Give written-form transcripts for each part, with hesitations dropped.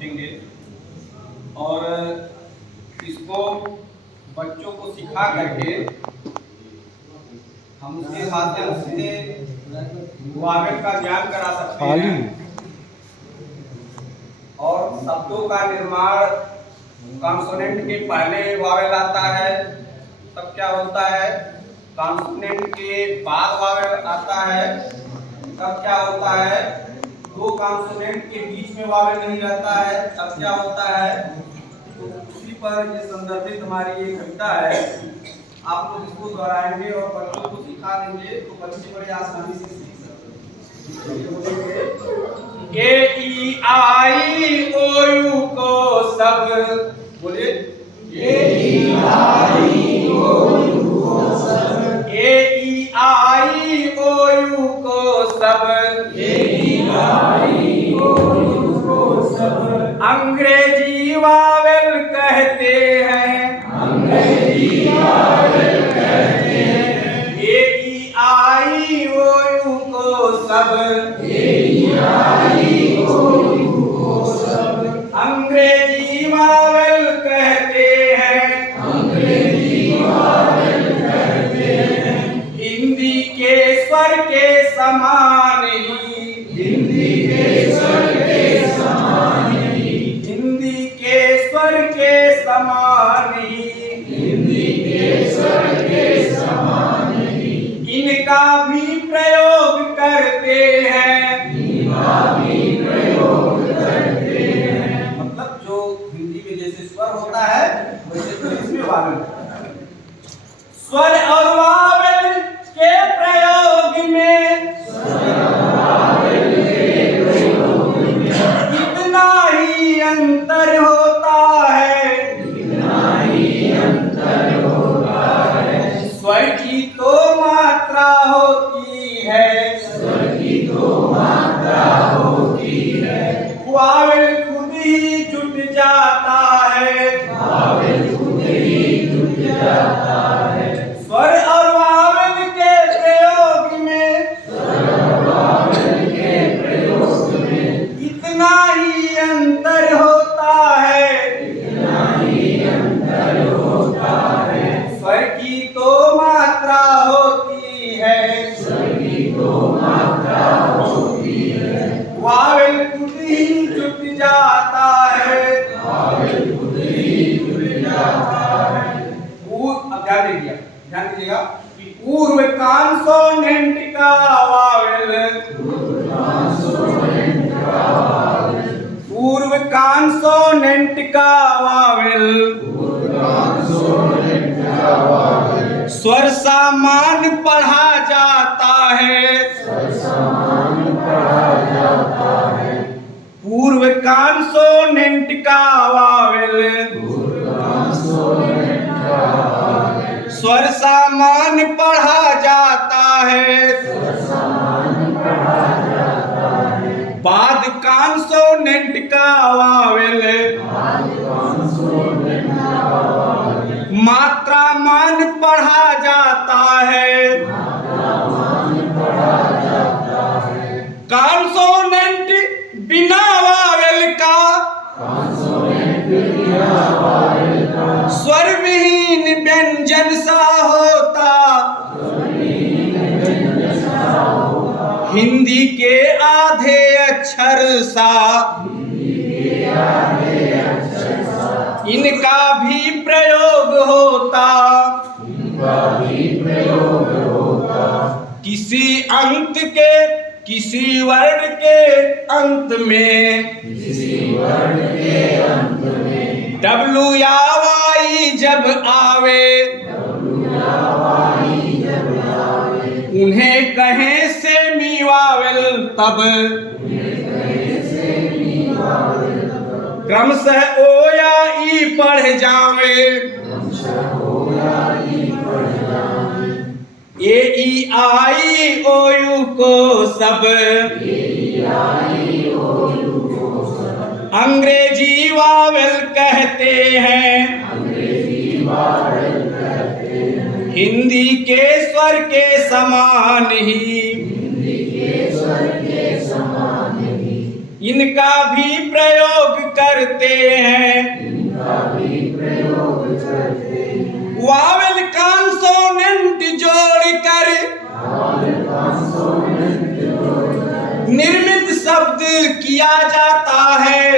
सीखेंगे और इसको बच्चों को सिखा करके हम उसके माध्यम से वावेल का ज्ञान करा सकते हैं और शब्दों का निर्माण कॉन्सोनेंट के पहले वावेल आता है तब क्या होता है, कॉन्सोनेंट के बाद वावेल आता है तब क्या होता है, दो कॉन्सोनेंट के बीच में वावेल नहीं रहता है तब क्या होता है। तो उसी पर ये संदर्भित हमारी ये कविता है। आप लोग इसको दोहराएंगे और बच्चों को सिखा देंगे तो बच्चे बड़े आसानी से सीख सकते हैं। ए ई आई ओ यू को सब बोलिए, ए ई आई ओ यू को सब, ए ई आई ओ यू को सब, ए ई आई ओ यू को सब। अंग्रेजी वावेल कहते हैं, अंग्रेजी वावेल कहते हैं। ए ई आई ओ यू को सब, ए ई आई ओ यू को सब। अंग्रेजी वावेल कहते हैं, अंग्रेजी वावेल कहते हैं। हिंदी के स्वर के समान ही, हिंदी के स्वर के समान ही, हिंदी के स्वर के समान ही, हिंदी के स्वर के समान ही। इनका भी प्रयोग करते हैं, इनका भी प्रयोग करते हैं। मतलब जो हिंदी में जैसे स्वर होता है वैसे तो इसमें वावेल, स्वर और वावेल के प्रयोग में, स्वर और वावेल के प्रयोग में इतना ही अंतर होता है, इतना ही अंतर होता है। स्वर की तो मात्रा होती है, स्वर की तो मात्रा होती है। वावेल खुद ही जुट जाता है, वावेल खुद ही जुट जाता है। स्वर और वावेल के प्रयोग में, स्वर और वावेल के प्रयोग में इतना ही अंतर होता है, इतना ही अंतर होता है। स्वर की तो मात्रा होती है, स्वर की तो मात्रा होती है। वावेल खुद ही जुट जाता है, वावेल खुद ही जुट जाता है। अब ध्यान दीजिए, ध्यान दीजिएगा कि पूर्व कॉन्सोनेंट का वावेल, पूर्व कॉन्सोनेंट का वावेल, पूर्व कॉन्सोनेंट का वावेल, पूर्व कॉन्सोनेंट का वावेल स्वर समान पढ़ा जाता है, स्वर समान पढ़ा जाता है। पूर्व कॉन्सोनेंट का वावेल, पूर्व कॉन्सोनेंट का वावेल स्वर समान पढ़ा जाता है, स्वर समान पढ़ा जाता है। बाद कॉन्सोनेंट का वावेल, बाद कॉन्सोनेंट का वावेल मात्रा मान पढ़ा जाता है, मात्रा मान पढ़ा जाता है। कॉन्सोनेंट बिना वावेल का, कॉन्सोनेंट बिना वावेल का स्वर विहीन व्यंजन सा होता, स्वर विहीन व्यंजन सा होता। हिंदी के आधे अक्षर सा, हिंदी के आधे अक्षर सा इनका भी प्रयोग होता, इनका भी प्रयोग होता। किसी अंत के, किसी वर्ण के अंत में, किसी वर्ण के अंत में डब्लू या वाई जब आवे, डब्लू या वाई जब आवे उन्हें कहें सेमी वावेल तब, उन्हें कहें सेमी वावेल तब। क्रमशः ओ या ई पढ़ जावे, क्रमशः ओ या ई पढ़ जावे। ए ई आई ओ यू को सब, ए ई आई ओ यू को सब। अंग्रेजी वावेल कहते हैं, अंग्रेजी वावेल कहते हैं। हिंदी के स्वर के समान ही, हिंदी के स्वर के समान ही इनका भी प्रयोग कर करते हैं। वावेल कॉन्सोनेंट जोड़कर निर्मित शब्द किया जाता है।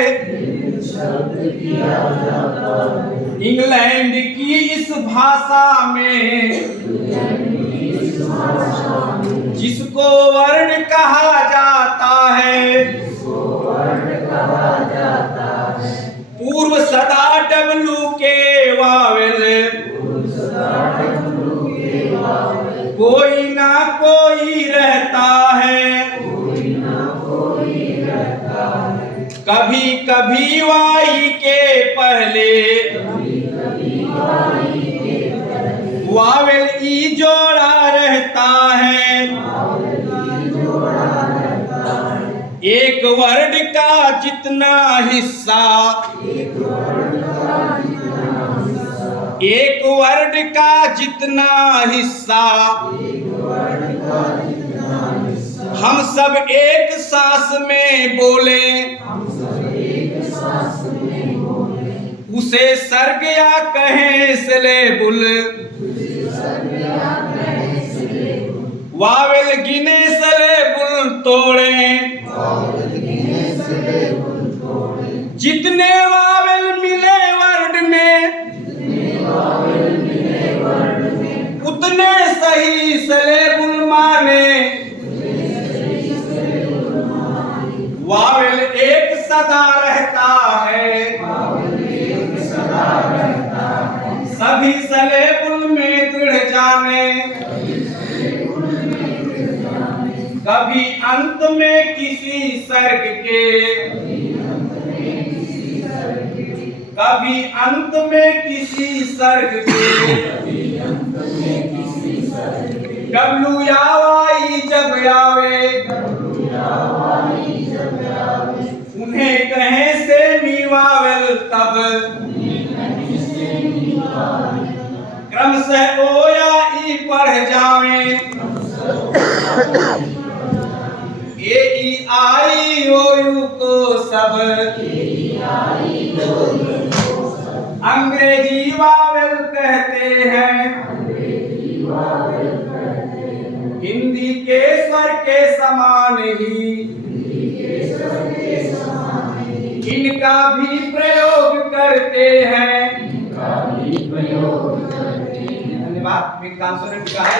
इंग्लैंड की इस भाषा में जिसको वर्ण कहा जाता है, पूर्व सदा डब्लू के वावेल कोई ना कोई रहता है। कभी कभी वाई के पहले वावेल ई जोड़ा रहता है। एक वर्ड का जितना हिस्सा एक वर्ड का जितना हिस्सा हम सब एक सांस में बोले उसे सर्ग या कहें सिलेबुल। वावेल गिने सिलेबुल तोड़े जितने वावेल मिले वर्ड में उतने सही सिलेबुल माने। वावेल एक सदा रहता है सभी सिलेबुल में दृढ़ जाने। कभी अंत में किसी सर्ग के कभी अंत में किसी सर्ग के डब्लू या वाई जब आवे उन्हें कहें से मीवावेल तब क्रमशः ओ या ई पढ़ जावे। ए ई आई ओ यू को सब अंग्रेजी वावेल कहते हैं। हिंदी के स्वर के समान ही इनका भी प्रयोग करते हैं। धन्यवाद। कॉन्सोनेंट का है।